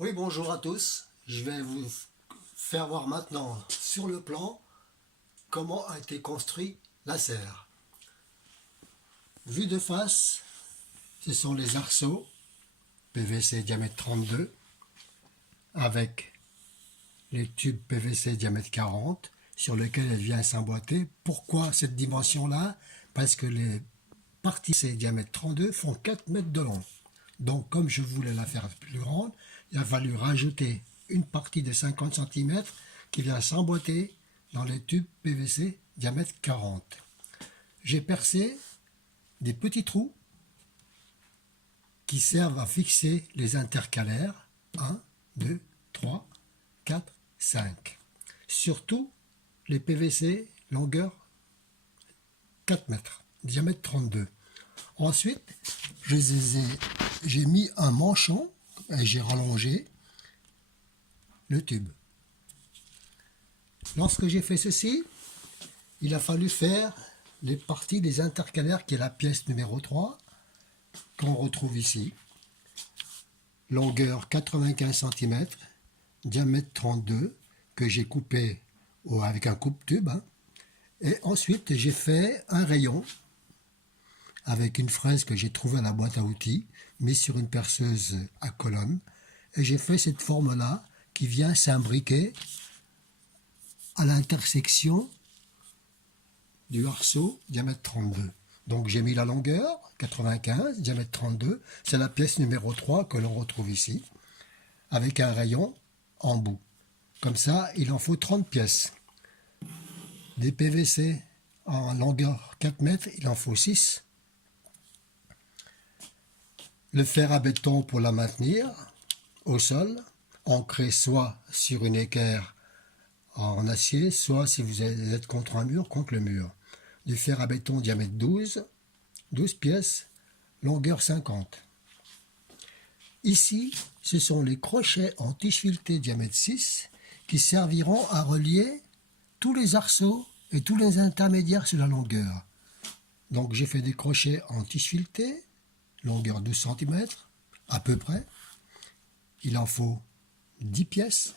Oui, bonjour à tous. Je vais vous faire voir maintenant sur le plan comment a été construit la serre. Vu de face, ce sont les arceaux PVC diamètre 32 avec les tubes PVC diamètre 40 sur lesquels elle vient s'emboîter. Pourquoi cette dimension-là? Parce que les parties C diamètre 32 font 4 mètres de long. Donc comme je voulais la faire plus grande, il a fallu rajouter une partie de 50 cm qui vient s'emboîter dans les tubes PVC diamètre 40. J'ai percé des petits trous qui servent à fixer les intercalaires 1, 2, 3, 4, 5. Surtout les PVC longueur 4 mètres, diamètre 32. Ensuite, j'ai mis un manchon et j'ai rallongé le tube. Lorsque j'ai fait ceci, il a fallu faire les parties des intercalaires qui est la pièce numéro 3 qu'on retrouve ici. Longueur 95 cm, diamètre 32 que j'ai coupé avec un coupe-tube. Et ensuite, j'ai fait un rayon avec une fraise que j'ai trouvée à la boîte à outils, mise sur une perceuse à colonne. Et j'ai fait cette forme-là qui vient s'imbriquer à l'intersection du arceau diamètre 32. Donc j'ai mis la longueur, 95, diamètre 32, c'est la pièce numéro 3 que l'on retrouve ici, avec un rayon en bout. Comme ça, il en faut 30 pièces. Des PVC en longueur 4 mètres, il en faut 6. Le fer à béton pour la maintenir au sol, ancré soit sur une équerre en acier, soit si vous êtes contre un mur, contre le mur. Du fer à béton diamètre 12 pièces, longueur 50. Ici, ce sont les crochets en tige filetée diamètre 6 qui serviront à relier tous les arceaux et tous les intermédiaires sur la longueur. Donc j'ai fait des crochets en tige filetée, longueur 12 cm, à peu près. Il en faut 10 pièces,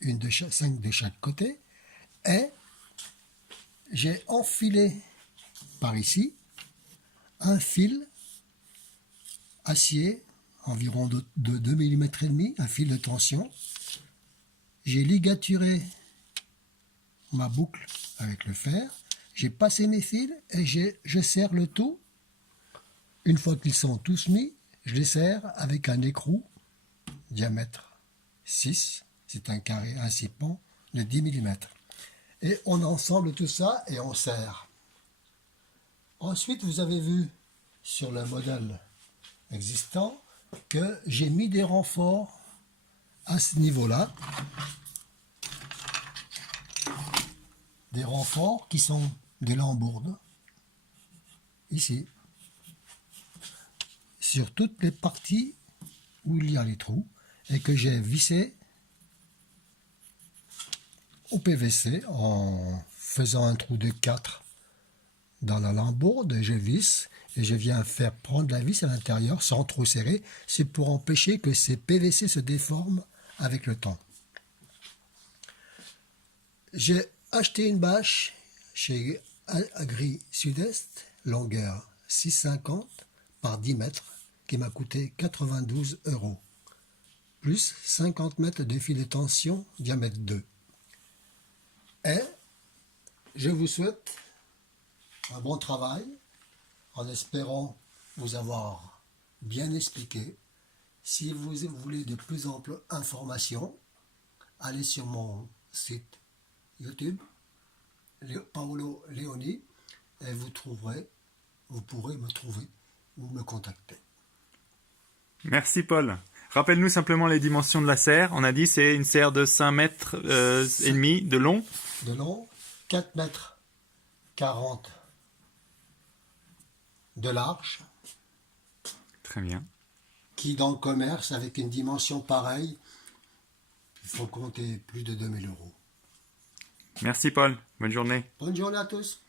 5 de chaque côté. Et j'ai enfilé par ici un fil acier environ de 2 mm et demi, un fil de tension. J'ai ligaturé ma boucle avec le fer, j'ai passé mes fils et je serre le tout. Une fois qu'ils sont tous mis, je les serre avec un écrou diamètre 6, c'est un carré, un six-pans de 10 mm. Et on ensemble tout ça et on serre. Ensuite, vous avez vu sur le modèle existant que j'ai mis des renforts à ce niveau-là. Des renforts qui sont des lambourdes, ici, sur toutes les parties où il y a les trous, et que j'ai vissé au PVC en faisant un trou de 4 dans la lambourde. Je visse et je viens faire prendre la vis à l'intérieur sans trop serrer. C'est pour empêcher que ces PVC se déforment avec le temps. J'ai acheté une bâche chez Agri Sud-Est, longueur 6,50 par 10 mètres, qui m'a coûté 92 €, plus 50 mètres de fil de tension diamètre 2. Et je vous souhaite un bon travail, en espérant vous avoir bien expliqué. Si vous voulez de plus amples informations, allez sur mon site YouTube, Paolo Leoni, et vous pourrez me trouver ou me contacter. Merci Paul. Rappelle-nous simplement les dimensions de la serre. On a dit c'est une serre de 5 mètres et demi de long. De long, 4 mètres 40 de large. Très bien. Qui dans le commerce, avec une dimension pareille, il faut compter plus de 2 000 €. Merci Paul. Bonne journée. Bonne journée à tous.